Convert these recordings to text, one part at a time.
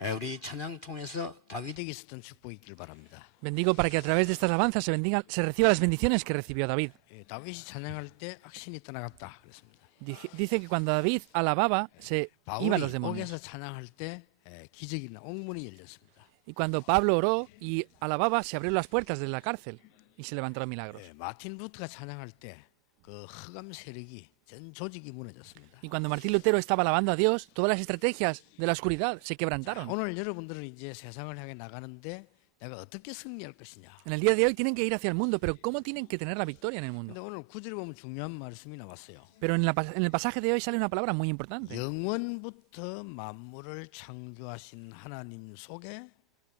우리 찬양 통해서 다윗에게 있었던 축복이 있길 바랍니다. Bendigo para que a través de estas alabanzas se reciba las bendiciones que recibió David. 다윗이 찬양할 때 악신이 떠나갔다 그랬습니다. Dice que cuando David alababa, se iban los 바울이 demonios. 옥에서 찬양할 때 기적이 일어나 옥문이 열렸습니다. Y cuando Pablo oró y alababa, se abrieron las puertas de la cárcel y se levantaron milagros. 마틴 루트가 찬양할 때 그 흑암 세력이 전 조직이 무너졌습니다. Y cuando Martín Lutero estaba alabando a Dios, todas las estrategias de la oscuridad se quebrantaron. 오늘 여러분들은 이제 세상을 향해 나가는데 내가 어떻게 승리할 것이냐. En el día de hoy tienen que ir hacia el mundo, pero ¿cómo tienen que tener la victoria en el 근데 mundo? 오늘 구절에 보면 중요한 말씀이 나왔어요. Pero en el pasaje de hoy sale una palabra muy importante. 영원부터 만물을 창조하신 하나님 속에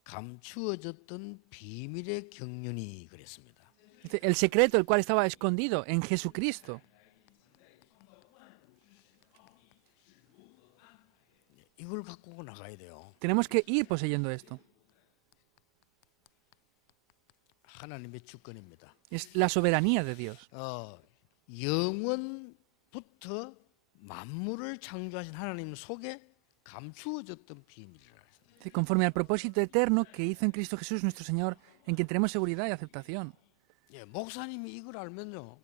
감추어졌던 비밀의 경륜이 그랬습니다. Dice, el secreto el cual estaba escondido en Jesucristo. 이걸 갖고 나가야 돼요. Tenemos que ir poseyendo esto. 하나님의 주권입니다. Es la soberanía de Dios. 영원부터 만물을 창조하신 하나님 속에 감추어졌던 비밀이라. Dice, conforme al propósito eterno que hizo en Cristo Jesús nuestro Señor, en quien tenemos seguridad y aceptación. 예, 목사님이 이걸 알면요,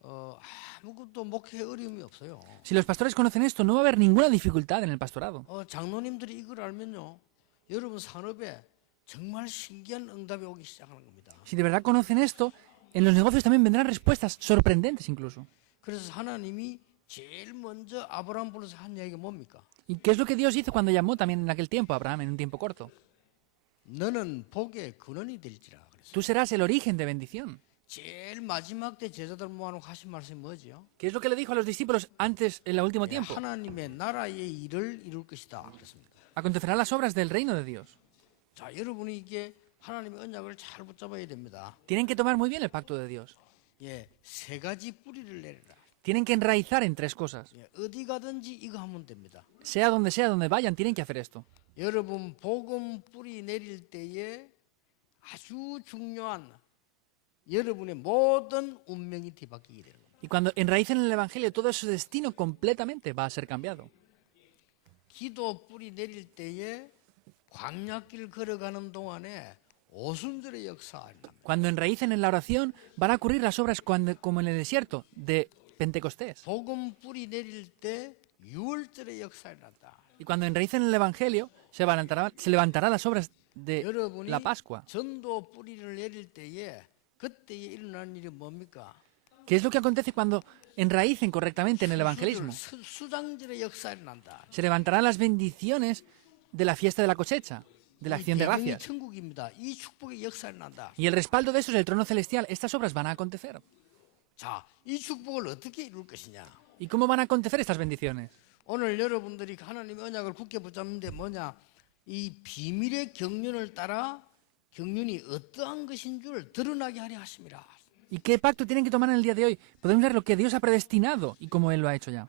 아무것도 목회에 어려움이 없어요. Si los pastores conocen esto, no va a haber ninguna dificultad en el pastorado. 장로님들이 이걸 알면요, 여러분 산업에 정말 신기한 응답이 오기 시작하는 겁니다. Si de verdad conocen esto, en los negocios también vendrán respuestas sorprendentes incluso. 그래서 하나님이 제일 먼저 아브라함 불러서 한 이야기가 뭡니까? ¿Y qué es lo que Dios hizo cuando llamó también en aquel tiempo a Abraham, en un tiempo corto? 너는 복의 근원이 될지라 그랬어요. Tú serás el origen de bendición. 제일 마지막 때 제자들 모아놓고 하신 말씀이 뭐지요? ¿Qué es lo que le dijo a los discípulos antes, en el último tiempo? 하나님의 나라의 일을 이룰 것이다 그랬습니다. Acontecerán las obras del reino de Dios. 자, 여러분이 이게 하나님의 언약을 잘 붙잡아야 됩니다. Tienen que tomar muy bien el pacto de Dios. 예, 세 가지 뿌리를 내리라. Tienen que enraizar en tres cosas. 예, 어디 가든지 이거 하면 됩니다. Sea donde vayan, tienen que hacer esto. 여러분 복음 뿌리 내릴 때에 아주 중요한 여러분의 모든 운명이 뒤바뀌게 되는 겁니다. Y cuando enraicen en el Evangelio, todo su destino completamente va a ser cambiado. 기도 뿌리 내릴 때에 광야길 걸어가는 동안에 오순절의 역사가 일어납니다. Cuando enraicen en la oración, van a ocurrir las obras como en el desierto de Pentecostés. 복음 뿌리 내릴 때 유월절의 역사가 일어난다. Y cuando enraicen en el Evangelio, se levantarán las obras de 여러분이 la Pascua. 전도 뿌리를 내릴 때에 그때에 일어나는 일이 뭡니까? ¿Qué es lo que acontece cuando enraicen correctamente en el evangelismo? 수장절의 역사가 일어난다. Se levantarán las bendiciones de la fiesta de la cosecha, de la acción de 이 gracias. 천국입니다. 이 축복의 역사가 일어난다. Y el respaldo de eso es el trono celestial. Estas obras van a acontecer. 자, 이 축복을 어떻게 이룰 것이냐? ¿Y cómo van a acontecer estas bendiciones? 오늘 여러분들이 하나님의 언약을 굳게 붙잡는데 뭐냐? 이 비밀의 경륜을 따라 경륜이 어떠한 것인 줄 드러나게 하려 하심이라. ¿Y qué pacto tienen que tomar en el día de hoy? Podemos ver lo que Dios ha predestinado y cómo Él lo ha hecho ya.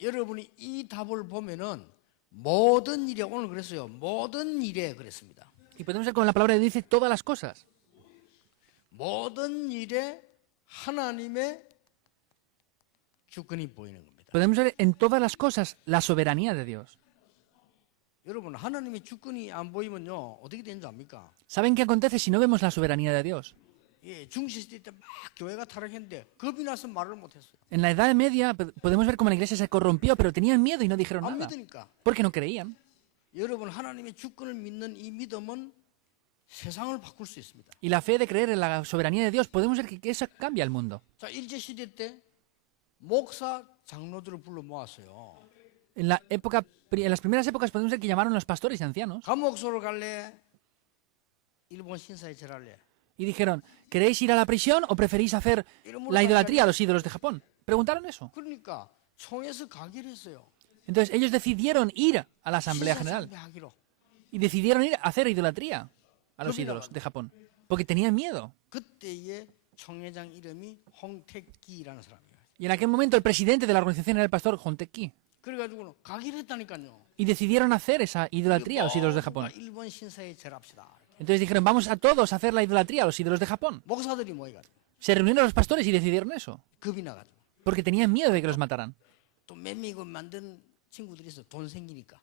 여러분이 이 답을 보면은 모든 일에 오늘 그랬어요. 모든 일에 그랬습니다. Y podemos ver como la palabra dice todas las cosas. 모든 일에 하나님의 주권이 보이는 겁니다. Podemos ver en todas las cosas la soberanía de Dios. 여러분 하나님의 주권이 안 보이면요 어떻게 되는지 압니까? ¿Saben qué acontece si no vemos la soberanía de Dios? 예, 중시시대 때 막 교회가 타락했는데 겁이 나서 말을 못했어요. En la Edad Media podemos ver cómo la iglesia se corrompió, pero tenían miedo y no dijeron 안 nada. 믿으니까. Porque no creían. 여러분 하나님의 주권을 믿는 이 믿음은 세상을 바꿀 수 있습니다. Y la fe de creer en la soberanía de Dios, podemos ver que eso cambia el mundo. 자, 일제시대 때 목사 장로들을 불러 모았어요. En las primeras épocas podemos ver que llamaron a los pastores y ancianos 감옥소로 갈래? 일본 신사에 절할래? y dijeron, ¿queréis ir a la prisión o preferís hacer la idolatría a los ídolos de Japón? Preguntaron eso. 그러니까 총에서 가기로 했어요. Entonces ellos decidieron ir a la Asamblea General 하기로. y decidieron ir a hacer idolatría a los ídolos de Japón. Porque tenían miedo. 그때의 총회장 이름이 홍택기라는 사람이에요. Y en aquel momento el presidente de la organización era el pastor Honteki. 그래가지고 가기로 했다니까요. Y decidieron hacer esa idolatría a los ídolos de Japón. 일본 신사에 절합시다. Entonces dijeron, vamos a todos a hacer la idolatría a los ídolos de Japón. 목사들이 모여가지고 Se reunieron los pastores y decidieron eso. 겁이 나가지고 Porque tenían miedo de que los mataran. 또 매미고 만든 친구들이 있어. 돈 생기니까.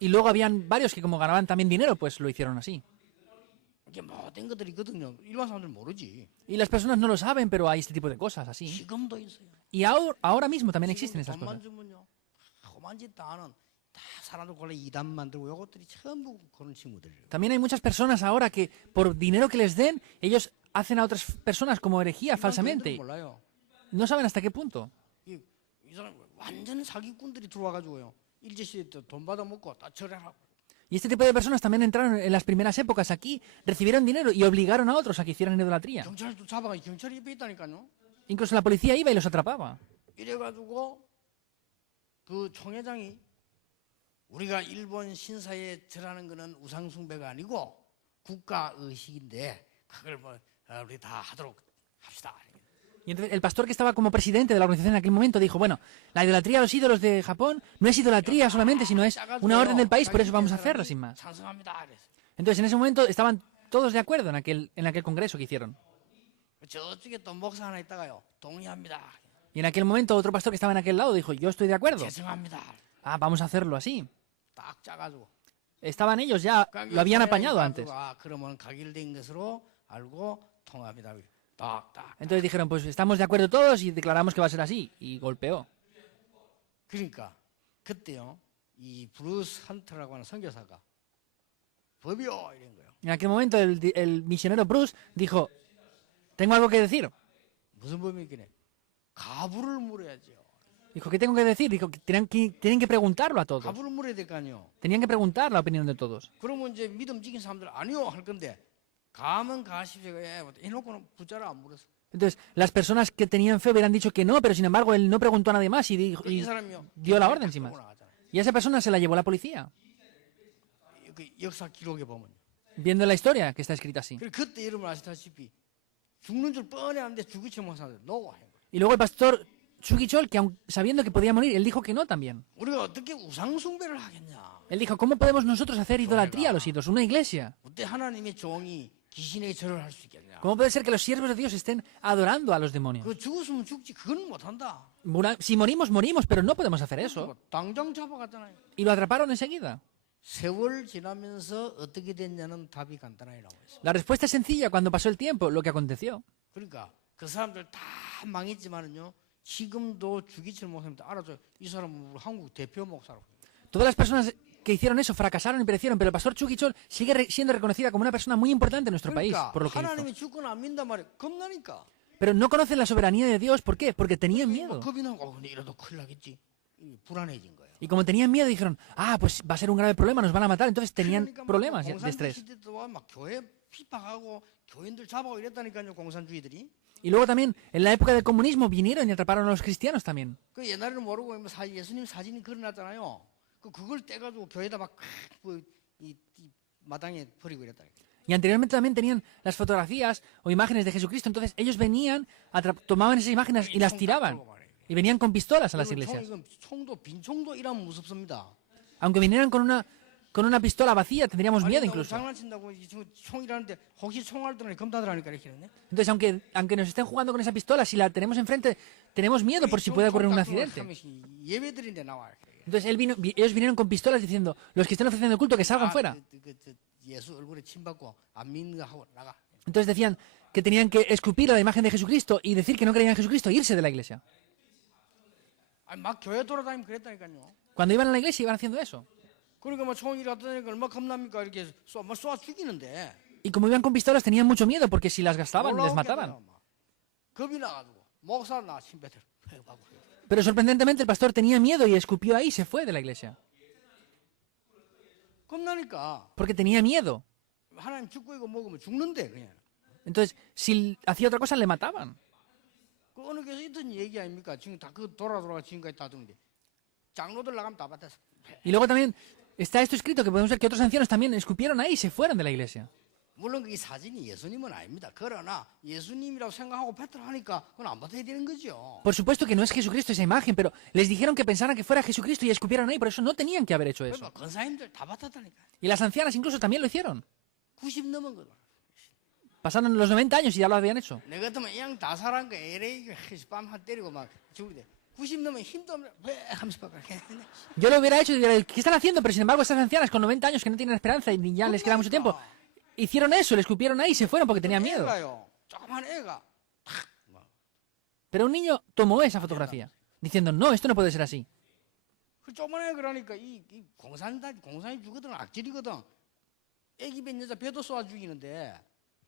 Y luego habían varios que como ganaban también dinero, pues lo hicieron así. 이게 못된 것들이 있거든요. 일반 사람들은 모르지. Y las personas no lo saben, pero hay este tipo de cosas así. 지금도 있어요. Y ahora mismo también existen 지금도 esas 돈만 cosas. 주면요. 험한 짓 다 하는 다 사람들 골라 이단 만들고 요것들이 전부 그런 친구들이에요. También hay muchas personas ahora que por dinero que les den, ellos hacen a otras personas como herejía falsamente. 몰라요. No saben hasta qué punto. 이 사람 완전 사기꾼들이 들어와가지고요. 일제시대 때 돈 받아 먹고 다 절하라고. Y este tipo de personas también entraron en las primeras épocas aquí, recibieron dinero y obligaron a otros a que hicieran idolatría. 경찰도 잡아가 경찰이 옆에 있다니까요. Incluso la policía iba y los atrapaba. 이래가지고 그 총회장이 우리가 일본 신사에 절하는 거는 우상숭배가 아니고 국가 의식인데 그걸 뭐 우리 다 하도록 합시다. Y entonces el pastor que estaba como presidente de la organización en aquel momento dijo, bueno, la idolatría a los ídolos de Japón no es idolatría solamente, sino es una orden del país, por eso vamos a hacerla sin más. 찬성합니다. 그래서 Entonces en ese momento estaban todos de acuerdo en aquel congreso que hicieron. 저쪽에 또 목사 하나 있다가요. 동의합니다. Y en aquel momento otro pastor que estaba en aquel lado dijo, yo estoy de acuerdo. 죄송합니다. Ah, vamos a hacerlo así. 딱 짜가지고. Estaban ellos ya, lo habían apañado antes. 아, 그러면 각일된 것으로 알고 통합니다. 딱딱. Entonces dijeron, pues estamos de acuerdo todos y declaramos que va a ser así. Y golpeó. 그러니까 그때요. 이 브루스 헌터라고 하는 선교사가 법이요 이런 거요. En aquel momento el misionero Bruce dijo, tengo algo que decir. 무슨 법이겠네. 가부를 물어야죠. Dijo, ¿qué tengo que decir? Dijo, que tienen que preguntarlo a todos. 가부를 물어야 될 거 아니요. Tenían que preguntar la opinión de todos. 그러면 이제 믿음 지킨 사람들 아니요 할 건데 가면 가십시오. 해놓고는 붙자라 안 물었어. Entonces, las personas que tenían fe hubieran dicho que no, pero sin embargo él no preguntó a nadie más y, 이 사람이요. dio la orden sin más. Y a esa persona se la llevó la policía, 그 역사 기록에 보면. viendo la historia que está escrita así. 그리고 그때 여러분 아시다시피 죽는 줄 뻔히 아는데 죽이지 못하는 노아. Y luego el pastor Chugichol, que aun sabiendo que podía morir, él dijo que no también. 우리가 어떻게 우상숭배를 하겠냐? Él dijo, ¿cómo podemos nosotros hacer idolatría a los ídolos? Una iglesia. 어때 하나님의 종이 귀신에게 절을 할 수 있겠냐? ¿Cómo puede ser que los siervos de Dios estén adorando a los demonios? 그 죽었으면 죽지 그건 못한다. Si morimos, morimos, pero no podemos hacer eso. 당장 잡아갔잖아요. Y lo atraparon enseguida. 세월 지나면서 어떻게 됐냐는 답이 간단하게 나와 있어. La respuesta es sencilla, cuando pasó el tiempo, lo que aconteció. 그러니까 그 사람들 다 망했지만은요. 지금도 주기철 목사님도 알아줘. 이 사람은 우리 한국 대표 목사라고. Todas las personas que hicieron eso fracasaron y perecieron, pero el pastor Chugichol sigue siendo reconocida como una persona muy importante en nuestro país por lo que hizo. 하나님이 주권 안 믿단 말이야. 겁나니까. Pero no conocen la soberanía de Dios, ¿por qué? Porque tenían 막 miedo. 겁이 나고 근데 이러다 큰일 나겠지. 불안해진 거예요. Y como tenían miedo, dijeron, ah, pues va a ser un grave problema, nos van a matar. Entonces tenían 그러니까 problemas de 공산주의 estrés. 시대도 막 교회 핍박하고 교인들 잡아고 이랬다니까요. 공산주의들이. Y luego también, en la época del comunismo, vinieron y atraparon a los cristianos también. 그 옛날에는 모르고 예수님 사진이 걸어놨잖아요. 그걸 떼가지고 교회에다 막 이 마당에 버리고 이랬다. Y anteriormente también tenían las fotografías o imágenes de Jesucristo. Entonces ellos venían, tomaban esas imágenes y las tiraban. Y venían con pistolas a las iglesias. 총도 빈총도 이러면 무섭습니다. Aunque vinieran con una pistola vacía, tendríamos miedo incluso. 장난친다고 총이라는데 혹시 총알 들으니 검다들하니까 이렇게 했네. Entonces, aunque nos estén jugando con esa pistola, si la tenemos enfrente, tenemos miedo por si puede ocurrir un accidente. 예배드린데 나와. Entonces ellos vinieron con pistolas diciendo, los que estén ofreciendo el culto, que salgan fuera. 예수 얼굴에 침 받고 안 믿는 거 하고 나가. Entonces decían que tenían que escupir a la imagen de Jesucristo y decir que no creían en Jesucristo e irse de la iglesia. 막 교회 돌아다니면 그랬다니까요. Cuando iban a la iglesia iban haciendo eso. 그러니까 뭐 총이라더니 얼마 겁납니까 이렇게 쏴 죽이는데. Y como iban con pistolas tenían mucho miedo porque si las gastaban les mataban. 겁이 나가지고 목사 나 침뱉을. Pero sorprendentemente el pastor tenía miedo y escupió ahí y se fue de la iglesia. 겁나니까. Porque tenía miedo. 하나님 죽고 이거 먹으면 죽는데 그냥. Entonces, si hacía otra cosa le mataban. 그 어느 교회에서 있던 얘기 아닙니까? 지금 다 그 돌아가 지금까지 다 두는데 장로들 나가면 다 받았어. Y luego también está esto escrito que podemos ver que otros ancianos también escupieron ahí y se fueron de la iglesia. 물론 이 사진이 예수님은 아닙니다. 그러나 예수님이라고 생각하고 배틀하니까 그건 안 받아야 되는 거죠. Por supuesto que no es Jesucristo esa imagen, pero les dijeron que pensaran que fuera Jesucristo y escupieron ahí, por eso no tenían que haber hecho eso. 권사님들 다 받았다니까. Y las ancianas incluso también lo hicieron. 90 넘은 거다. Pasaron los 90 años y ya lo habían hecho. 내 같으면 그냥 다 살한 거 LA 밤한 때리고 막 죽을 때 90 넘으면 힘도 없네. 왜 하면서 막 그렇게 했네. Yo lo hubiera hecho y diría, ¿qué están haciendo? Pero sin embargo, estas ancianas con 90 años que no tienen esperanza y ya les queda mucho tiempo, hicieron eso, le escupieron ahí y se fueron porque tenían miedo. 애가요. 조그만 애가 탁 막. Pero un niño tomó esa fotografía, diciendo, no, esto no puede ser así. 그 조그만 애 그러니까 이 공산이 죽거든 악질이거든. 애기 뺀 여자 배도 쏘아 죽이는데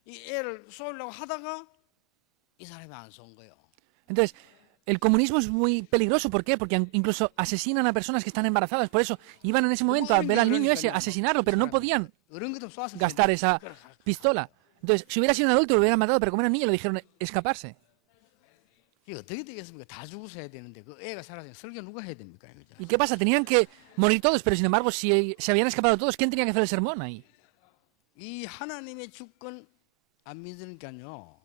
이 애를 쏘려고 하다가 이 사람이 안 쏜 거예요. Entonces, el comunismo es muy peligroso. ¿Por qué? Porque incluso asesinan a personas que están embarazadas. Por eso iban en ese momento a ver al niño ese, a asesinarlo, pero no podían 어른 것도 쏘았을 gastar 텐데. esa pistola. Entonces, si hubiera sido un adulto, lo hubieran matado, pero como era un niño, le dijeron escaparse. 이게 어떻게 되겠습니까? 다 죽어서 해야 되는데 그 애가 살아서 설교 누가 해야 됩니까? 그죠? ¿Y qué pasa? Tenían que morir todos, pero sin embargo, si se habían escapado todos, ¿quién tenía que hacer el sermón ahí? 이 하나님의 주권 안 믿으니까요.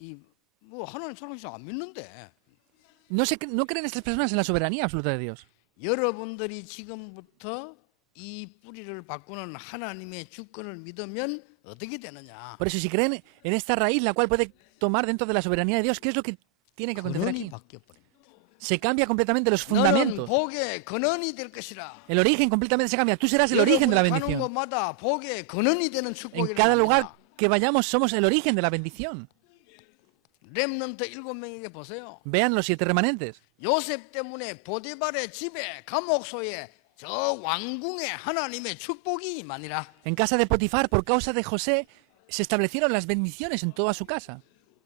이 뭐 하나님 살아계시지 안 믿는데 No creen estas personas en la soberanía absoluta de Dios. 여러분들이 지금부터 이 뿌리를 바꾸는 하나님의 주권을 믿으면 어떻게 되느냐? Por eso, si creen en esta raíz, la cual puede tomar dentro de la soberanía de Dios, ¿qué es lo que tiene que acontecer 근원이 aquí? 바뀌어 버립니다. Se cambia completamente los 너는 fundamentos. 복의 근원이 될 것이라. El origen completamente se cambia. Tú serás el origen de la 가는 bendición. 곳마다 복의 근원이 되는 En 축복이 cada 일어납니다. lugar que vayamos somos el origen de la bendición. 렘넌트 7명에게 보세요. Vean los 7 remanentes. 요셉 때문에 보디발의 집에 감옥소에 저 왕궁에 하나님의 축복이 임하니라. En casa de Potifar, por causa de José, se establecieron las bendiciones en toda su casa.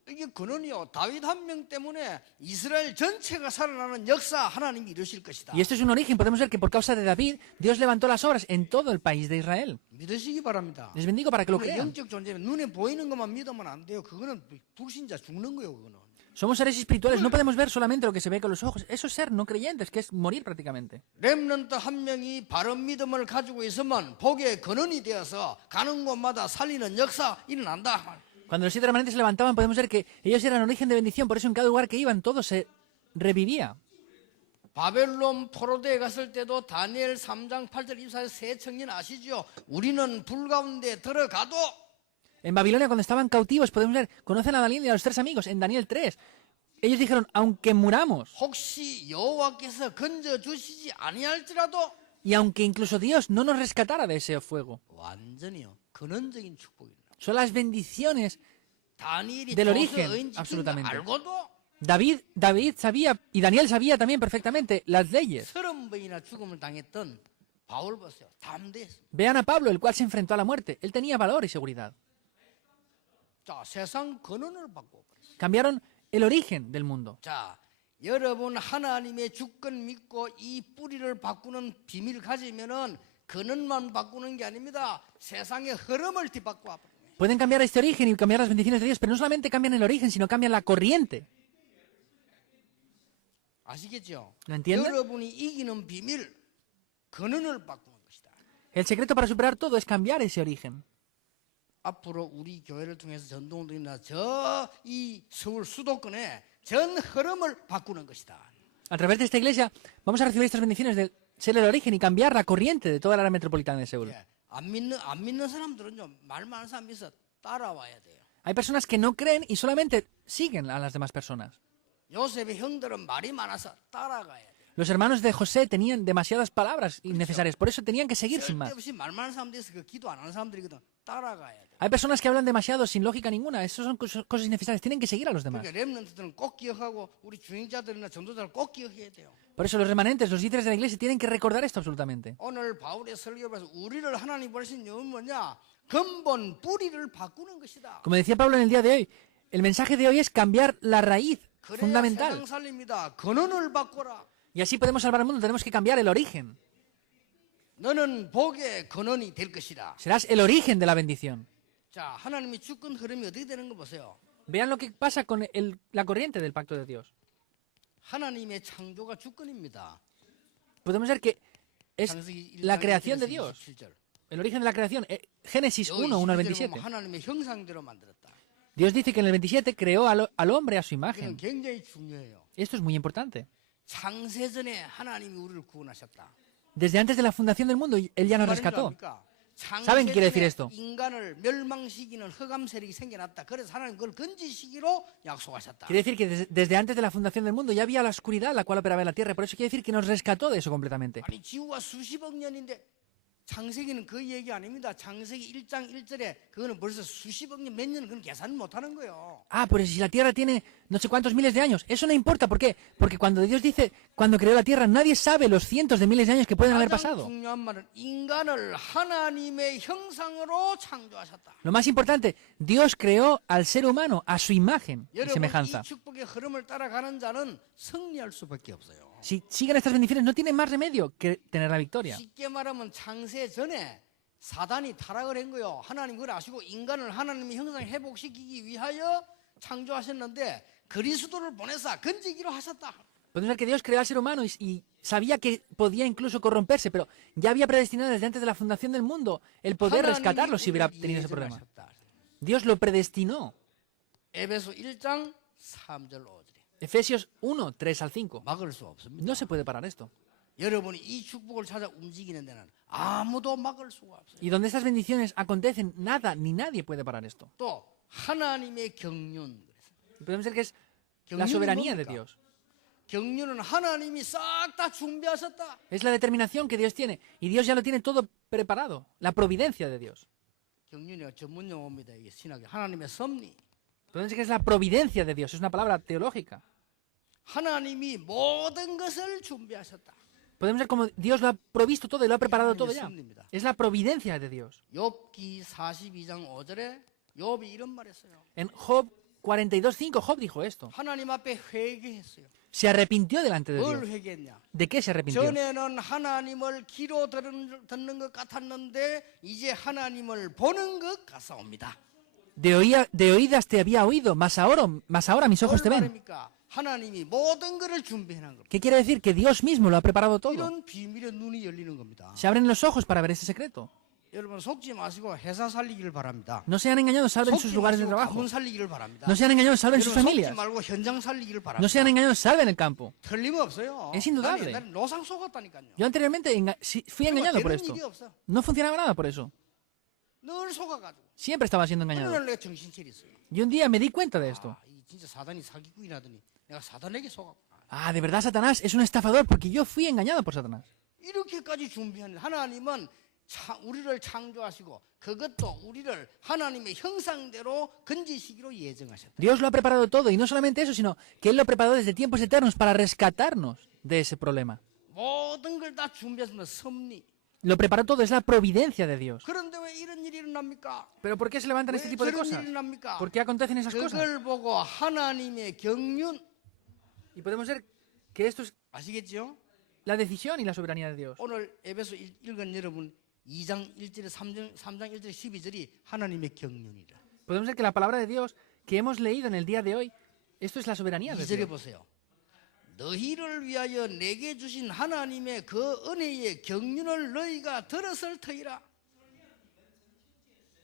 이게 근원이요. 다윗 한 명 때문에 이스라엘 전체가 살아나는 역사 하나님이 이루실 것이다. Y esto es un origen. Podemos ver que por causa de David, Dios levantó las obras en todo el país de Israel. 믿으시기 바랍니다. Les bendigo para que lo 우리 crean. 영적 존재면 눈에 보이는 것만 믿으면 안 돼요. 그거는 불신자 죽는 거예요. 그거는. Somos seres espirituales. No podemos ver solamente lo que se ve con los ojos. Eso es ser no creyentes, que es morir prácticamente. 렘넌트 한 명이 바른 믿음을 가지고 있으면 복의 근원이 되어서 가는 곳마다 살리는 역사 일어난다. Cuando los 7 remanentes se levantaban, podemos ver que ellos eran origen de bendición. Por eso en cada lugar que iban, todo se revivía. 바벨론 포로대에 갔을 때도 다니엘 3장 8절 24절 세 청년 아시죠? 우리는 불 가운데 들어가도 En Babilonia, cuando estaban cautivos, podemos ver, conocen a Daniel y a los 3 amigos, en Daniel 3. Ellos dijeron, aunque muramos, 혹시 여호와께서 건져 주시지 아니할지라도 y aunque incluso Dios no nos rescatara de ese fuego, 완전히요 근원적인 축복입니다. son las bendiciones. 다니엘이 Del origen, 조서의인 지킨 거 absolutamente. 알고도 David sabía, y Daniel sabía también perfectamente las leyes. 30번이나 죽음을 당했던 바울 보세요. 담대했습니다. Vean a Pablo, el cual se enfrentó a la muerte. Él tenía valor y seguridad. 자, 세상 근원을 바꿔버렸어요. Cambiaron el origen del mundo. 자, 여러분 하나님의 주권 믿고 이 뿌리를 바꾸는 비밀 가지면은 근원만 바꾸는 게 아닙니다. 세상의 흐름을 뒤바꿔 버려요. Pueden cambiar este origen y cambiar las bendiciones de Dios, pero no solamente cambian el origen, sino cambian la corriente. 아시겠죠? ¿Lo entienden? 여러분이 이기는 비밀 근원을 바꾸는 것이다. El secreto para superar todo es cambiar ese origen. 앞으로 우리 교회를 통해서 전도운동이나 저 이 서울 수도권의 전 흐름을 바꾸는 것이다. A través de esta iglesia vamos a recibir estas bendiciones de ser el origen y cambiar la corriente de toda la área metropolitana de Seúl. 예, 안 믿는 사람들은요 말 많은 사람 있어 따라와야 돼요. Hay personas que no creen y solamente siguen a las demás personas. 요셉의 형들은 말이 많아서 따라가야 돼요. Los hermanos de José tenían demasiadas palabras innecesarias, por eso tenían que seguir sin más. 쓸데없이 말 많은 사람들이 있어 그 기도 안 하는 사람들이거든. 따라가야 돼. Hay personas que hablan demasiado sin lógica ninguna, eso son cosas innecesarias, tienen que seguir a los demás. 그러니까 렘넌트들은 꼭 기억하고 우리 주행자들이나 전도자를 꼭 기억해야 돼요. Por eso los remanentes, los líderes de la iglesia tienen que recordar esto absolutamente. 오늘 바울의 설교에서 우리를 하나님 보내신 이유는 뭐냐? 근본 뿌리를 바꾸는 것이다. Como decía Pablo en el día de hoy, el mensaje de hoy es cambiar la raíz 그래야 fundamental. 세상 살립니다. 근원을 바꿔라. Y así podemos salvar al mundo, tenemos que cambiar el origen. 너는 복의 근원이 될 것이다. Serás el origen de la bendición. 자, 하나님의 주권 흐름이 어떻게 되는 거 보세요. Vean lo que pasa con la corriente del pacto de Dios. 하나님의 창조가 주권입니다. Podemos ver que es 창세기 la 1장 creación de Dios, 27절. el origen de la creación. Génesis 1, 1 al 27. 하나님의 형상대로 만들었다. Dios dice que en el 27 creó al hombre a su 이건 imagen. 굉장히 중요해요. Esto es muy importante. 창세전에 하나님이 우리를 구원하셨다. Desde antes de la fundación del mundo, Él ya nos 무슨 말인지 rescató. 압니까? ¿Saben qué quiere decir esto? 인간을 멸망시키는 흑암 세력이 생겨났다. 그래서 하나님 그걸 건지시기로 약속하셨다. Quiere decir que desde antes de la fundación del mundo ya había la oscuridad la cual operaba en la tierra. Por eso quiere decir que nos rescató de eso completamente. 아니 지구가 수십억 년인데 창세기는 그 얘기 아닙니다. 창세기 1장 1절에 그거는 벌써 수십억 년 몇 년 그건 계산 못 하는 거예요. Ah, pues si la tierra tiene no sé cuántos miles de años, eso no importa. ¿Por qué? Porque cuando Dios dice, cuando creó la tierra, nadie sabe los cientos de miles de años que pueden haber 가장 pasado. 중요한 말은 인간을 하나님의 형상으로 창조하셨다. Lo más importante, Dios creó al ser humano a su imagen y 여러분 semejanza. 이 축복의 흐름을 따라가는 자는 승리할 수밖에 없어요. Si siguen estas bendiciones, no tienen más remedio que tener la victoria. 쉽게 말하면 창세 전에 사단이 타락을 한 거요. 하나님 그걸 아시고 인간을 하나님의 형상에 회복시키기 위하여 창조하셨는데 그리스도를 보내사 건지기로 하셨다. Podemos ver que Dios creó al ser humano y sabía que podía incluso corromperse, pero ya había predestinado desde antes de la fundación del mundo el poder rescatarlo si hubiera tenido ese problema. Dios lo predestinó. 에베소 1장 3절 5절에 Efesios 1, 3 al 5. 막을 수 없습니다. No se puede parar esto. 여러분이 이 축복을 찾아 움직이는 데는 아무도 막을 수가 없어요. Y donde estas bendiciones acontecen, nada ni nadie puede parar esto. 또 하나님의 경륜. Y podemos ver que es la 경륜이 soberanía de 뭡니까? Dios. 경륜은 하나님이 싹 다 준비하셨다. Es la determinación que Dios tiene. Y Dios ya lo tiene todo preparado. La providencia de Dios. 경륜이 전문 용어입니다. 이게 신학의 하나님의 섭리. Podemos ver que es la providencia de Dios. Es una palabra teológica. 하나님이 모든 것을 준비하셨다. Podemos ver cómo Dios lo ha provisto todo y lo ha preparado todo ya. 섭리입니다. Es la providencia de Dios. 욥기 42장 5절에 욥이 이런 말했어요. En Job 42:5, Job dijo esto. 하나님 앞에 회개했어요. Se arrepintió delante de 뭘 Dios. 회개했냐? ¿De qué se arrepintió? 전에는 하나님을 귀로 듣는 것 같았는데 이제 하나님을 보는 것 같사옵니다. De oídas te había oído, mas ahora mis ojos te 뭘 ven. 말입니까? 하나님이 모든 것을 준비해놓은 겁니다. ¿Qué quiere decir? Que Dios mismo lo ha preparado todo. 이런 비밀의 눈이 열리는 겁니다. Se abren los ojos para ver ese secreto. 여러분 속지 마시고 회사 살리기를 바랍니다. No sean engañados, salven sus 속지 lugares de 마시고 trabajo. 가문 살리기를 바랍니다. No sean engañados, salven sus 여러분 속지 familias. 말고 현장 살리기를 No 바랍니다. sean engañados, salven el campo. 틀림없어요. Es indudable. 난 노상 속았다니까요. Yo anteriormente fui engañado por 되는 esto. 일이 없어. No funcionaba nada por eso. 늘 속아가지고. Siempre estaba siendo 어느 engañado. 날 내가 정신 차렸어요. Y un día me di cuenta de esto. 이 진짜 사단이 사기꾼이라더니 내가 사단에게 속았구나. Ah, de verdad Satanás es un estafador porque yo fui engañado por Satanás. 이렇게까지 준비하는 하나님은 우리를 창조하시고 그것도 우리를 하나님의 형상대로 건지시기로 예정하셨다. Dios lo ha preparado todo y no solamente eso, sino que Él lo preparó desde tiempos eternos para rescatarnos de ese problema. 모든 걸 다 준비했습니다. 섭리. Lo preparó todo, es la providencia de Dios. 그런데 왜 이런 일이 일어납니까? ¿Pero por qué se levantan este 왜 tipo de 저런 cosas? 일이 일어납니까? ¿Por qué acontecen esas cosas? 그걸 보고 하나님의 경륜 Y podemos ver que esto es 아시겠죠? la decisión y la soberanía de Dios. 오늘 에베소 읽은 여러분 2장 1절에 3장 1절에 12절이 하나님의 경륜이라. Podemos ver que la palabra de Dios que hemos leído en el día de hoy, esto es la soberanía de 2절에 Dios. 보세요. 너희를 위하여 내게 주신 하나님의 그 은혜의 경륜을 너희가 들었을 터이라.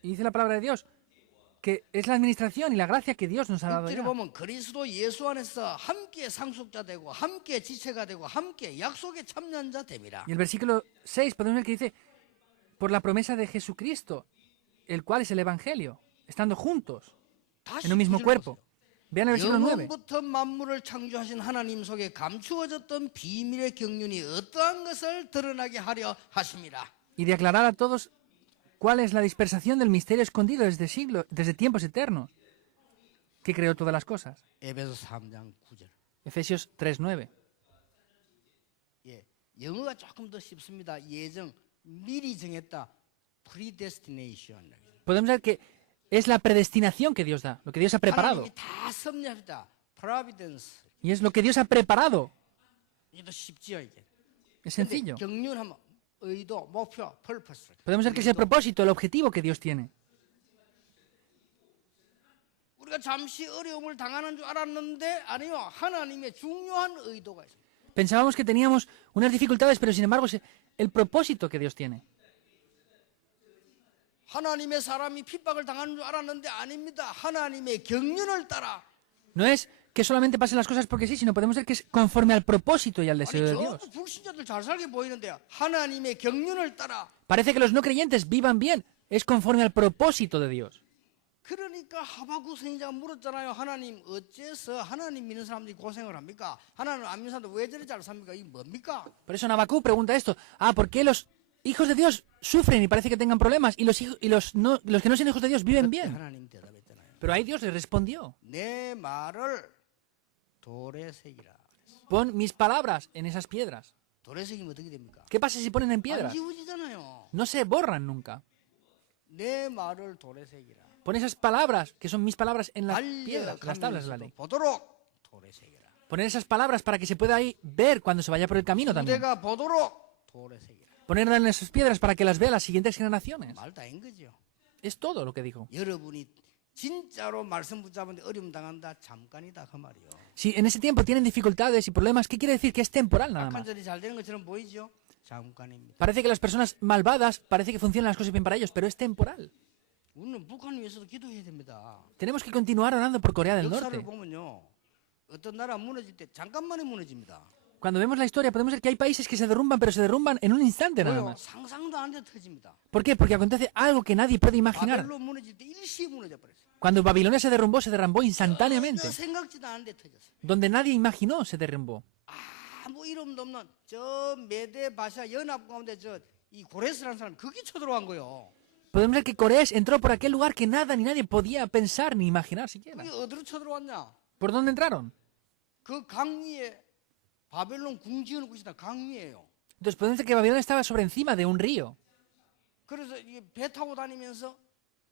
Y dice la palabra de Dios que es la administración y la gracia que Dios nos ha dado 6절에 ya. 보면 그리스도 예수 안에서 함께 상속자 되고 함께 지체가 되고 함께 약속의 참여자 됨이라. Y el versículo 6 podemos ver que dice, por la promesa de Jesucristo, el cual es el Evangelio, estando juntos 다시 en un mismo 9절 cuerpo. 보세요. Vean el versículo 9. 영원부터 만물을 창조하신 하나님 속에 감추어졌던 비밀의 경륜이 어떠한 것을 드러나게 하려 하심이라. Y de aclarar a todos cuál es la dispersación del misterio escondido desde tiempos eternos, que creó todas las cosas. 에베소 3장 9절. Efesios 3:9. 예, 영어가 조금 더 쉽습니다. 예정, 미리 정했다. predestination. Podemos ver que es la predestinación que Dios da, lo que Dios ha preparado. 하나님이 다 섭리하셨다. providence. Y es lo que Dios ha preparado. 이게 더 쉽지요 이게. Es sencillo. 경륜하면 의도, 목표, purpose. Podemos ver que es el propósito, el objetivo que Dios tiene. 우리가 잠시 어려움을 당하는 줄 알았는데 아니요. 하나님의 중요한 의도가 있습니다. Pensábamos que teníamos unas dificultades, pero sin embargo es el propósito que Dios tiene. 하나님의 사람이 핍박을 당하는 줄 알았는데 아닙니다. 하나님의 경륜을 따라 No es que solamente pasen las cosas porque sí, sino podemos ver que es conforme al propósito y al deseo de 아니 Dios. 전부 불신자들 잘 살게 보이는데 하나님의 경륜을 따라 Parece que los no creyentes vivan bien, es conforme al propósito de Dios. 그러니까 하박국 선지자가 물었잖아요. 하나님 어째서 하나님 믿는 사람들이 고생을 합니까? 하나님 안 믿는 사람들 왜 저리 잘 삽니까? 이게 뭡니까? Por eso Habacuc pregunta esto. ¿Por qué los hijos de Dios sufren y parece que tengan problemas y los que no son hijos de Dios viven bien? 하나님 대답했잖아요. Pero ahí Dios le respondió. 내 말을 돌에 새기라. Pon mis palabras en esas piedras. 돌에 새기면 어떻게 됩니까? ¿Qué pasa si se ponen en 안 piedras? 지워지잖아요. No se borran nunca. 내 말을 돌에 새기라. Pon esas palabras, que son mis palabras, en las piedras, las tablas de la 달려가면서도 ley. 보도록 돌에 새기라. Poner esas palabras para que se pueda ahí ver cuando se vaya por el camino también. 후대가 보도록 돌에 새기라. Ponerlas en esas piedras para que las vea las siguientes generaciones. 말 다 한 거죠. Es todo lo que dijo. 여러분이 진짜로 말씀 붙잡는데 어려움 당한다. 잠깐이다 그 말이요. Si en ese tiempo tienen dificultades y problemas, ¿qué quiere decir? Que es temporal nada 악한 más. 절이 잘 되는 것처럼 보이죠? 잠깐입니다. Parece que las personas malvadas, parece que funcionan las cosas bien para ellos, pero es temporal. 우리는 북한 위해서도 기도해야 됩니다. Tenemos que continuar orando por Corea del 역사를 Norte. 보면요. 어떤 나라 무너질 때 잠깐만에 무너집니다. Cuando vemos la historia podemos ver que hay países que se derrumban, pero se derrumban en un instante nada 왜요? más. 상상도 안 돼 터집니다. ¿Por qué? Porque acontece algo que nadie puede imaginar. 바벨론 무너질 때 일시에 무너져 버렸어요. Cuando Babilonia se derrumbó instantáneamente. 생각지도 않은데 터졌어요. Donde nadie imaginó se derrumbó. 아무 이름도 없는 저 메데 바샤 연합 가운데 저 이 고레스라는 사람 거기 쳐들어간 거요. Podemos ver que Coreas entró por aquel lugar que nada ni nadie podía pensar ni imaginar siquiera. 그게 어디로 쳐들어왔냐? ¿Por dónde entraron? 그 강위에 바벨론 궁 지어놓은 곳이다. 강위에요. Entonces podemos ver que Babilonia estaba sobre encima de un río. 그래서 이게 배 타고 다니면서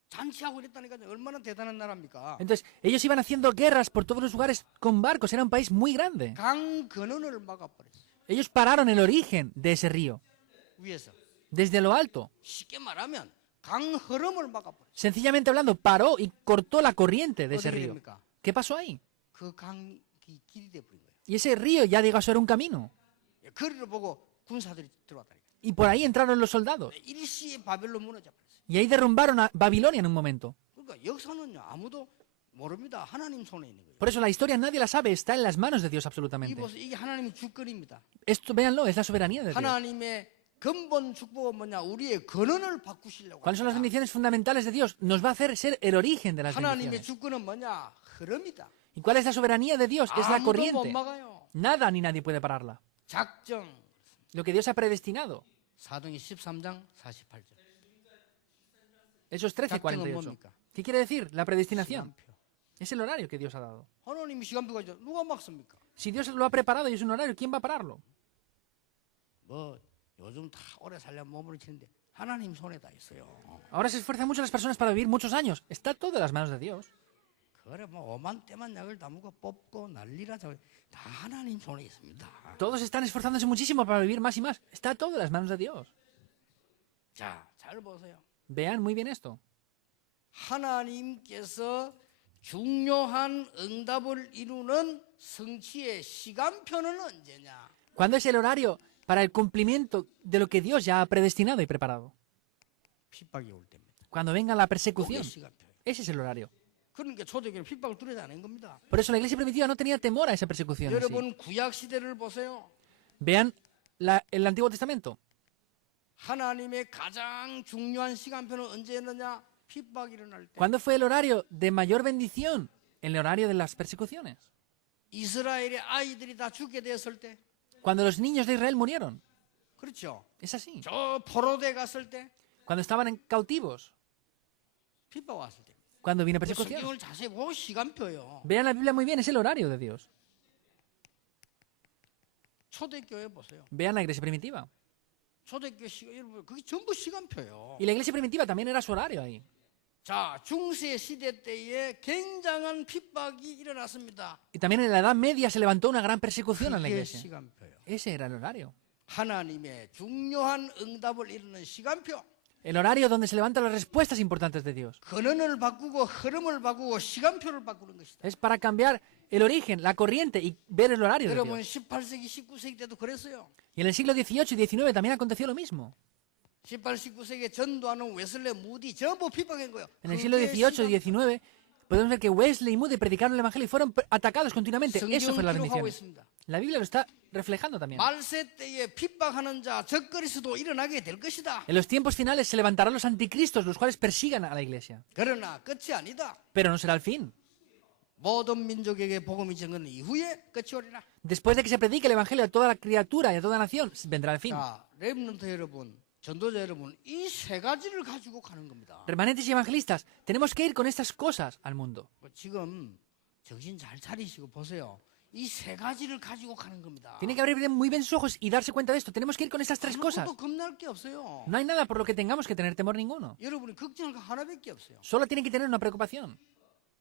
잔치하고 이랬다니까요. 얼마나 대단한 나라입니까? Entonces ellos iban haciendo guerras por todos los lugares con barcos. Era un país muy grande. 강 근원을 막아버렸어요. Ellos pararon el origen de ese río. 위에서. Desde lo alto. 쉽게 말하면 강 흐름을 막아버렸어요. Sencillamente hablando, paró y cortó la corriente de ese 어떻게 río. 됩니까? ¿Qué pasó ahí? 그 강이 길이 돼버린 거예요. Y ese río ya llegó a ser un camino. 거리를 보고 군사들이 들어왔다니까. Y por ahí entraron los soldados. 일시에 바벨론 무너져 버렸어요. Y ahí derrumbaron a Babilonia en un momento. 그러니까 역사는요 아무도 모릅니다. 하나님 손에 있는 거예요. Por eso la historia nadie la sabe, está en las manos de Dios absolutamente. 이게 하나님의 주권입니다. Esto, véanlo, es la soberanía de Dios. 하나님의 근본 축복은 뭐냐? 우리의 근원을 바꾸시려고. ¿Cuáles son las bendiciones fundamentales de Dios? Nos va a hacer ser el origen de las 하나님의 bendiciones. 주권은 뭐냐? 흐름이다. ¿Y cuál es la soberanía de Dios? Es la 아무도 못 corriente. 막아요. Nada ni nadie puede pararla. 작정. Lo que Dios ha predestinado. 사도행전 13장 48절. Esos 13, 48. 뭡니까? ¿Qué quiere decir? La predestinación. 시간표. Es el horario que Dios ha dado. 하나님이 시간표가 있죠. 누가 막습니까? Si Dios lo ha preparado y es un horario, ¿quién va a pararlo? 뭐 요즘 다 오래 살려면 몸을 치는데 하나님 손에 다 있어요. Ahora se esfuerzan mucho las personas para vivir muchos años. Está todo en las manos de Dios. 그래 뭐 오만 때만 약을 다무고 뽑고 난리라 다 하나님 손에 있습니다. Todos están esforzándose muchísimo para vivir más y más. Está todo en las manos de Dios. 자, 잘 보세요. Vean muy bien esto. 하나님께서 중요한 응답을 이루는 성취의 시간표는 언제냐? ¿Cuándo es el horario para el cumplimiento de lo que Dios ya ha predestinado y preparado? 핍박이 올 때입니다. Cuando venga la 그게 persecución. 시간표예요. Ese es el horario. 그러니까 초대교회는 핍박을 두려지 않은 겁니다. Por eso la iglesia primitiva no tenía temor a esa persecución. en sí. 여러분 구약 시대를 보세요. Vean el Antiguo Testamento. 하나님의 가장 중요한 시간표는 언제였느냐? 핍박이 일어날 때. ¿Cuándo fue el horario de mayor bendición? El horario de las persecuciones. 이스라엘의 아이들이 다 죽게 되었을 때. Cuando los niños de Israel murieron. 그렇죠. Es así. 저 포로대 갔을 때 Cuando estaban cautivos. 핍박 왔을 때. Cuando vino 그 persecución. 성경을 자세히 보고 시간표요. Vean la Biblia muy bien, es el horario de Dios. 초대교회 보세요. Vean la iglesia primitiva. 초대교회 여러분 그게 전부 시간표요. Y la iglesia primitiva también era su horario ahí. 자, 중세 시대 때에 굉장한 핍박이 일어났습니다. Y también en la Edad Media se levantó una gran persecución en la 그게 iglesia. 시간표요. Ese era el horario. 하나님의 중요한 응답을 이루는 시간표. El horario donde se levantan las respuestas importantes de Dios. 근원을 바꾸고 흐름을 바꾸고 시간표를 바꾸는 것이다. Es para cambiar el origen, la corriente y ver el horario de 여러분 Dios. 18세기, 19세기 때도 그랬어요. Y en el siglo XVIII y XIX también aconteció lo mismo. 18, 19세기에 전도하는 웨슬레, 무디 전부 핍박한 거예요. En el siglo 그게 XVIII y 시간- XIX, Podemos ver que Wesley y Moody predicaron el Evangelio y fueron atacados continuamente. Eso fue 성경은 las 기록하고 bendiciones. 있습니다. La Biblia lo está reflejando también. 말세 때에 핍박하는 자 적그리스도 일어나게 될 것이다. En los tiempos finales se levantarán los anticristos, los cuales persigan a la iglesia. 그러나 끝이 아니다. Pero no será el fin. 모든 민족에게 복음이 전하는 이후에 끝이 오리라. Después de que se predique el Evangelio a toda la criatura y a toda nación, vendrá el fin. 자, 렘넌트 여러분, 전도자 여러분, 이 세 가지를 가지고 가는 겁니다. Remanentes y evangelistas, tenemos que ir con estas cosas al mundo. 지금 정신 잘 차리시고 보세요. 이 세 가지를 가지고 가는 겁니다. Tienen que abrir muy bien sus ojos y darse cuenta de esto. Tenemos que ir con estas tres cosas. 아무것도 겁날 게 없어요. No hay nada por lo que tengamos que tener temor ninguno. 여러분이 걱정할 거 하나밖에 없어요. Solo tienen que tener una preocupación.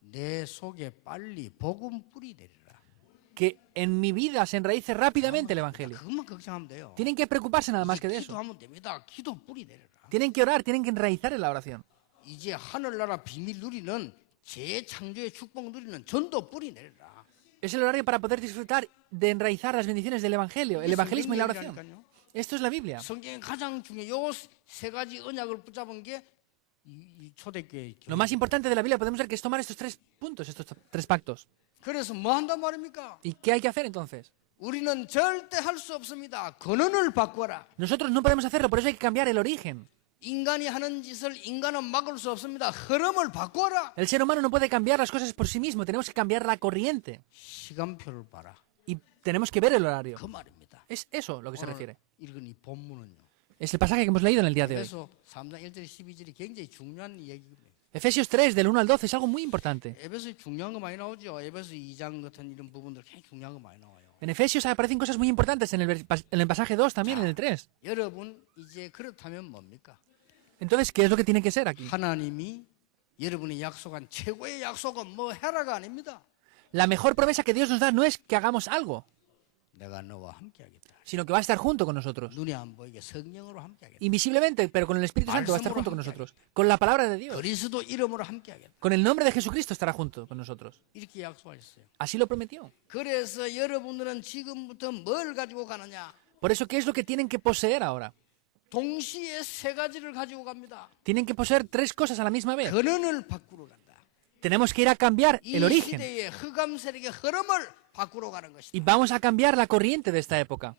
내 속에 빨리 복음 뿌리 내리라. Que en mi vida se enraíce rápidamente el Evangelio. 그것만 걱정하면 돼요. Tienen que preocuparse nada más que de eso. 기도하면 됩니다. 기도 뿌리 내려라. Tienen que orar, tienen que enraizar en la oración. 이제 하늘나라 비밀 누리는 재창조의 축복 누리는 전도 뿌리 내려라. Es el horario para poder disfrutar de enraizar las bendiciones del Evangelio, el evangelismo y la oración. Esto es la Biblia. 성경의 가장 중요한 요 세 가지 언약을 붙잡은 게 이 초대교회. Lo más importante de la Biblia podemos ver que es tomar estos tres puntos, estos tres pactos. 그래서 뭐 한단 말입니까? ¿Y qué hay que hacer entonces? 우리는 절대 할 수 없습니다. 근원을 바꿔라. Nosotros no podemos hacerlo, por eso hay que cambiar el origen. 인간이 하는 짓을 인간은 막을 수 없습니다. 흐름을 바꿔라. El ser humano no puede cambiar las cosas por sí mismo, tenemos que cambiar la corriente. 시간표를 봐라. Y tenemos que ver el horario. 그 말입니다. Es eso lo que se refiere. 읽은 이 본문은요. Es el pasaje que hemos leído en el día de hoy. 에베소 3장 1절 12절이 굉장히 중요한 얘기입니다. Efesios 3, del 1 al 12, es algo muy importante. 에베소에 중요한 거 많이 나오죠. 에베소 2장 같은 이런 부분들 굉장히 중요한 거 많이 나와요. En Efesios aparecen cosas muy importantes en el pasaje 2 también, en el 3. 여러분 이제 그렇다면 뭡니까? Entonces, ¿qué es lo que tiene que ser aquí? 하나님이 여러분이 약속한 최고의 약속은 뭐 해라가 아닙니다. La mejor promesa que Dios nos da no es que hagamos algo, 내가 너와 함께하겠다. sino que va a estar junto con nosotros. 눈에 안 보이게 성령으로 함께하겠다. Invisiblemente, pero con el Espíritu Santo va a estar junto con nosotros. Con la palabra de Dios. 그리스도 이름으로 함께하겠다. Con el nombre de Jesucristo estará junto con nosotros. 이렇게 약속하셨어요. Así lo prometió. 그래서 여러분들은 지금부터 뭘 가지고 가느냐? Por eso, ¿qué es lo que tienen que poseer ahora? 동시에 세 가지를 가지고 갑니다. Tienen que poseer tres cosas a la misma vez. 근원을 바꾸러 간다. Tenemos que ir a cambiar 이 el origen. 시대의 흑암 세력의 흐름을 바꾸러 가는 것이다. Y vamos a cambiar la corriente de esta época.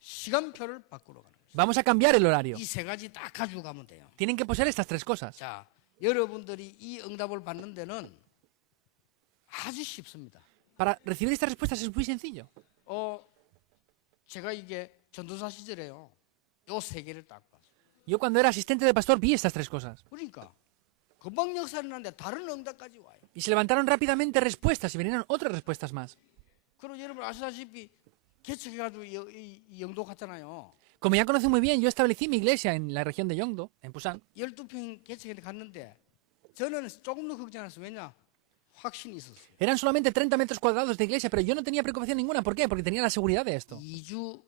시간표를 바꾸러 가는 것이다. Vamos a cambiar el horario. 이 세 가지 딱 가지고 가면 돼요. Tienen que poseer estas tres cosas. 자, 여러분들이 이 응답을 받는 데는 아주 쉽습니다. Para recibir estas respuestas es muy sencillo. 제가 이게 전도사 시절에요. 요 세 개를 딱 봤어요. Yo cuando era asistente de pastor vi estas tres cosas. 그러니까 금방 역사를 하는데 다른 응답까지 와요. Y se levantaron rápidamente respuestas y vinieron otras respuestas más. 그리고 여러분 아시다시피 개척해가지고 이 영도 갔잖아요. Como ya conocen muy bien, yo establecí mi iglesia en la región de Yeongdo, en Busan. 12평 개척에 갔는데 저는 조금 더 걱정했어요. 왜냐? 확신이 있었어요. Eran solamente 30 metros cuadrados de iglesia, pero yo no tenía preocupación ninguna. ¿Por qué? Porque tenía la seguridad de esto. 2주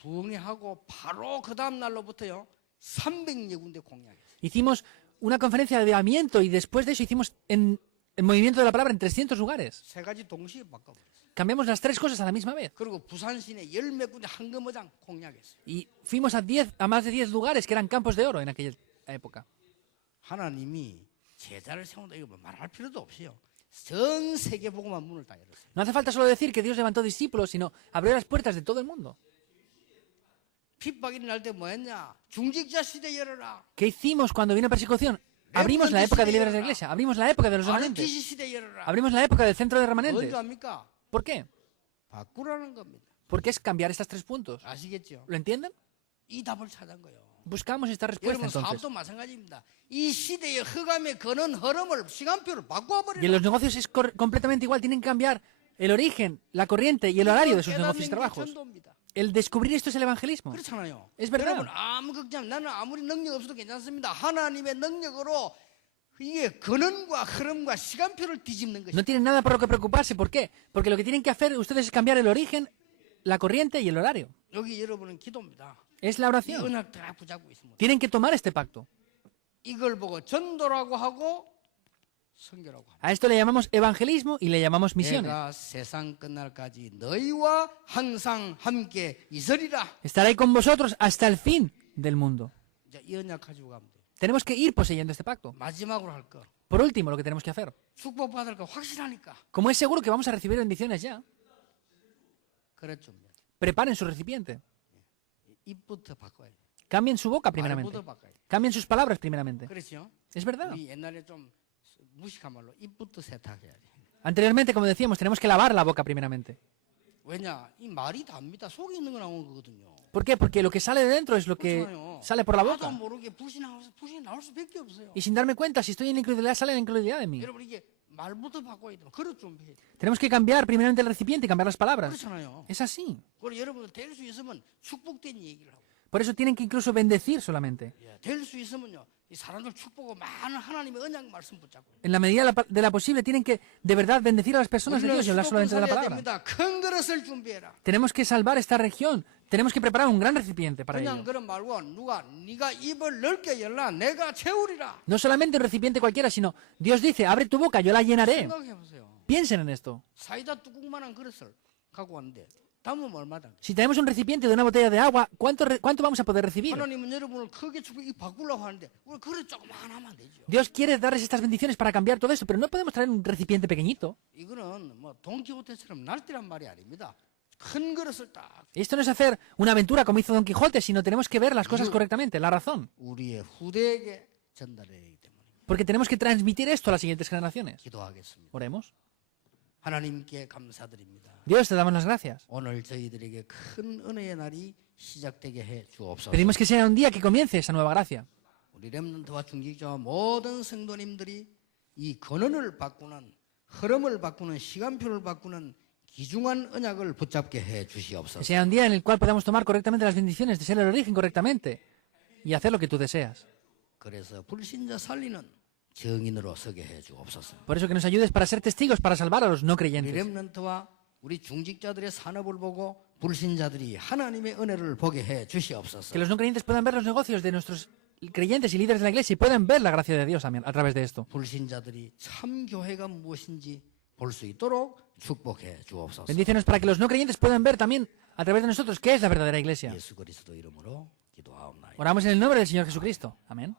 부흥회하고 바로 그 다음 날로부터요. 300여 군데 공약했어요. Hicimos una conferencia de avivamiento y después de eso hicimos el movimiento de la palabra en 300 lugares. 세 가지 동시에 바꿔버렸어요. Cambiamos las tres cosas a la misma vez. 그리고 부산 시내 10몇 군데 황금어장 공약했어요. Y fuimos a más de 10 lugares que eran campos de oro en aquella época. 하나님이 제자를 세운다 이거 말할 필요도 없어요. 전 세계 복음만 문을 다 열었어요. No hace falta solo decir que Dios levantó discípulos, sino abrió las puertas de todo el mundo. 핍박이 날 때 뭐했냐? 중직자 시대 열어라. ¿Qué hicimos cuando vino persecución? Abrimos la época de líderes de la iglesia, abrimos la época de los remanentes, RTC 시대 열어라. abrimos la época del centro de 뭔 remanentes. 줄 압니까? ¿Por qué? 바꾸라는 겁니다. Porque es cambiar estas tres puntos. 아시겠죠? ¿Lo entienden? 이 답을 찾은 거예요. Buscamos esta respuesta 여러분 entonces. 사업도 마찬가지입니다. 이 시대의 흑암의 근원 흐름을 시간표를 Y en 바꿔버리라. los negocios es completamente igual, tienen que cambiar el origen, la corriente y el horario de sus negocios y trabajos. 전도입니다. El descubrir esto es el evangelismo. 그렇잖아요. Es verdad. 여러분 아무 걱정 나는 아무리 능력 없어도 괜찮습니다. 하나님의 능력으로 이게 근원과 흐름과 시간표를 뒤집는 것이죠. No tienen nada por lo que preocuparse. ¿Por qué? Porque lo que tienen que hacer ustedes es cambiar el origen, la corriente y el horario. 여기 여러분은 기도입니다. Es la 이 oración. 언약 다 붙잡고 있습니다. Tienen que tomar este pacto. 이걸 보고 전도라고 하고 선교라고 합니다. A esto le llamamos evangelismo y le llamamos misiones. 내가 세상 끝날까지 너희와 항상 함께 있으리라. Estaré con vosotros hasta el fin del mundo. 이제 이 언약 가지고 가면 돼요. Tenemos que ir poseyendo este pacto. 마지막으로 할 거. Por último, lo que tenemos que hacer. 축복받을 거 확실하니까. Como es seguro que vamos a recibir bendiciones ya, 그래 좀 preparen su recipiente. 입부터 바꿔야 돼. Cambien su boca primeramente. 말부터 바꿔야 돼. Cambien sus palabras primeramente. 그렇죠? Es verdad. 우리 옛날에 좀 무식한 말로 입부터 세탁해야 돼. Anteriormente, como decíamos, tenemos que lavar la boca primeramente. 왜냐? 이 말이 답니다. 속에 있는 거 나오는 거거든요. ¿Por qué? Porque lo que sale de dentro es lo que 그렇잖아요. sale por la 나도 boca. 모르게 불신이 나올 수밖에 없어요. Y sin darme cuenta, si estoy en la incredulidad, sale la incredulidad de mí. 여러분 이게 말부터 바꿔야 돼요. 그릇 준비해. Tenemos que cambiar primeramente el recipiente y cambiar las palabras. 그렇잖아요. Es así. 그리고 여러분 될 수 있으면 축복된 얘기를 하고. Por eso tienen que incluso bendecir solamente. 될 수 있으면요. 이 사람들 축복하고 많은 하나님의 언약 말씀 붙잡고. En la medida de la posible, tienen que de verdad bendecir a las personas de Dios y hablar solamente de la palabra. 됩니다. 큰 그릇을 준비해라. Tenemos que salvar esta región. Tenemos que preparar un gran recipiente para 그냥 ello. 그런 말고 누가 네가 입을 넓게 열라 내가 채우리라. No solamente un recipiente cualquiera, sino Dios dice, abre tu boca, yo la llenaré. 생각해 보세요. Piensen en esto. 사이다 뚜껑만한 그릇을 갖고 왔는데 담으면 얼마다. Si tenemos un recipiente de una botella de agua, ¿cuánto vamos a poder recibir? 하나님은 여러분을 크게 축복 이 바꾸려고 하는데 우리 그릇 조금만 하면 되죠. Dios quiere darles estas bendiciones para cambiar todo esto, pero no podemos traer un recipiente pequeñito. 이거는 뭐 돈키호테처럼 날뛰란 말이 아닙니다. 큰 그릇을 딱 Esto no es hacer una aventura como hizo Don Quijote, sino tenemos que ver las cosas correctamente, la razón. 우리의 후대에게 전달해야 하기 때문에 Porque tenemos que transmitir esto a las siguientes generaciones. 기도하겠습니다. Oremos. 하나님께 감사드립니다. Dios, te damos las gracias. 오늘 저희들에게 큰 은혜의 날이 시작되게 해 주옵소서. Pedimos que sea un día que comience esa nueva gracia. 우리 렘넌트와 중직자와 모든 성도님들이 이 근원을 바꾸는 흐름을 바꾸는 시간표를 바꾸는 귀중한 언약을 붙잡게 해 Que 주시옵소서. sea un día en el cual podamos tomar correctamente las bendiciones, de ser el origen correctamente y hacer lo que tú deseas. 그래서 불신자 살리는 정인으로 서게 해 주옵소서. Por eso que nos ayudes para ser testigos, para salvar a los no 우리 creyentes. 렘넌트와 우리 중직자들의 산업을 보고 불신자들이 하나님의 은혜를 보게 해 주시옵소서. Que los no creyentes puedan ver los negocios de nuestros creyentes y líderes de la iglesia y puedan ver la gracia de Dios también a través de esto. 불신자들이 참 교회가 무엇인지 볼 수 있도록 축복해 주옵소서. Bendícenos para que los no creyentes puedan ver también a través de nosotros qué es la verdadera iglesia. 예수 그리스도 이름으로 기도하옵나이다. Oramos en el nombre del Señor Jesucristo. Amén.